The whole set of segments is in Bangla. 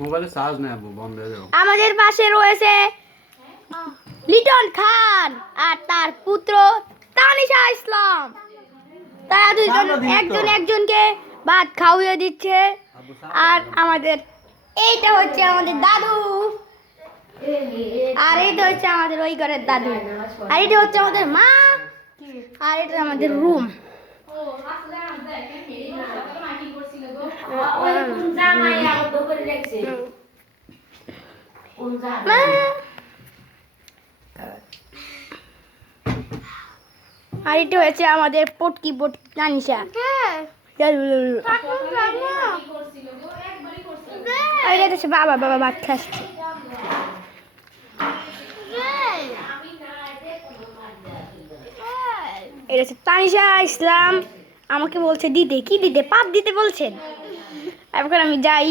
মোবাইলে চার্জ নেই আবু, বন্ধ হয়ে যাবে। আমাদের পাশে রয়েছে লিটন খান আর তার পুত্র তানিশা ইসলাম। তারা দুইজন একজন একজনকে ভাত খাওয়িয়ে দিচ্ছে। আর আমাদের এইটা হচ্ছে আমাদের দাদু, আর এইটা হচ্ছে আমাদের ওই ঘরের দাদু, আর এটা হচ্ছে আমাদের মা, আর এটা আমাদের রুম। আর এটা হচ্ছে আমাদের পটকি পটকি তানিশা। আর এটা হচ্ছে বাবা, বাবা ভাত খাচ্ছে। এটা হচ্ছে তানিশা ইসলাম, আমাকে বলছে দিতে, কি দিতে, পাপ দিতে বলছেন। এখন আমি যাই,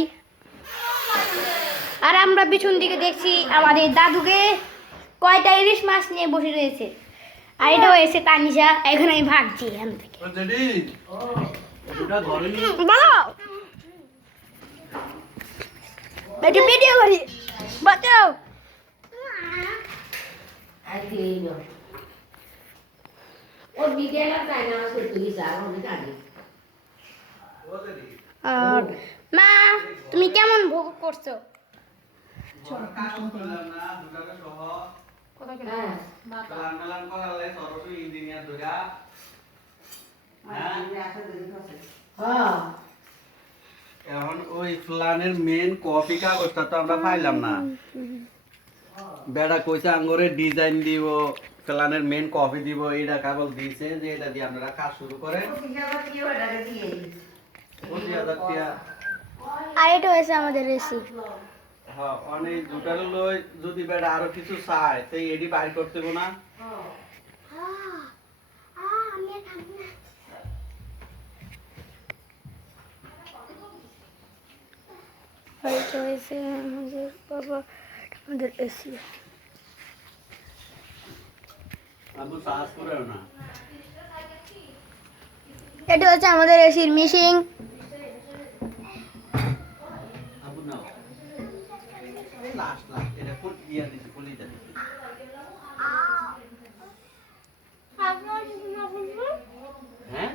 আর আমরা পিছন দিকে দেখছি আমাদের দাদুকে কয়টা ইলিশ মাছ নিয়ে বসে রয়েছে। আর এটা হয়েছে তানিশা। এখন আমি ভাগছি এখান থেকে। বলো একটু ভিডিও করি, বাঁচাও। মা, তুমি কেমন ভোগ করছো? এখন ওই ফ্লানের মেন কপি কাগজটা তো আমরা পাইলাম না। বেড়া কইছে আঙ্গুরে ডিজাইন দিব, ফ্লানের মেন কপি দিব, এইটা কাগজ দিয়েছে যে এটা দিয়ে আপনারা কাজ শুরু করেন। আর এটা হয়েছে আমাদের রেসিপি। হ্যাঁ, অনেক দুটার লই যদি বেড়া আরো কিছু চায় তাই এডি বাইর করতে হবে না। এটা হয়েছে আমাদের বাবা, আমাদের এসি। আবু সাজ করেও না। এটা হচ্ছে আমাদের এসির মিশিং। আবু নাও লাস্ট লাস্ট এটা ফুল দিয়া দিছি, ফুলই দিছি। হ্যাঁ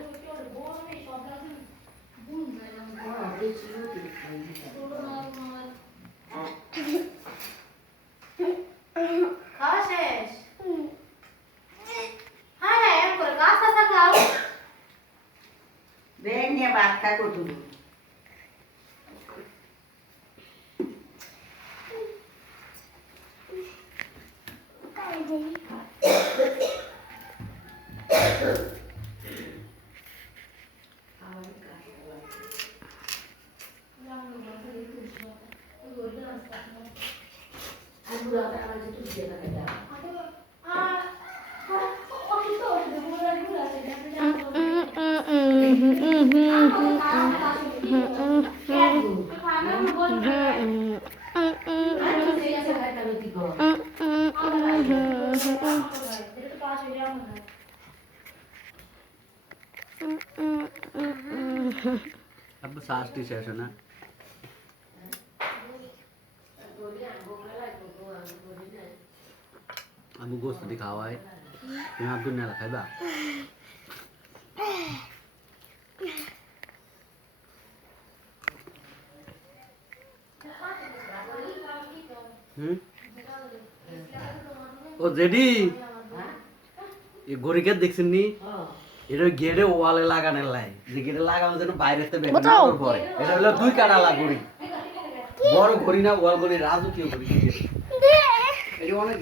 খাওয়া শেষ? হ্যাঁ হ্যাঁ, এরকম করে গাছ গাছ খাও। বেন নিয়ে ভাত খাবো তুমি। আবু সাজটি শেষ না। আবু গোস্ত দি খাওয়াই, তুমি আব্দুল নেলা খাইবা? ও জেডি, এই গড়িকে দেখছেন নি? এটা গেড়ে ওয়ালে লাগানোর লাই, যে গেড়ে লাগানো যেন বাইরেতে বের না করে। এটা হলো 2 কাটালা গড়ি, বড় ঘড়ি না, ওয়াল ঘড়ি, রাজকীয় ঘড়ি। এটা অনেক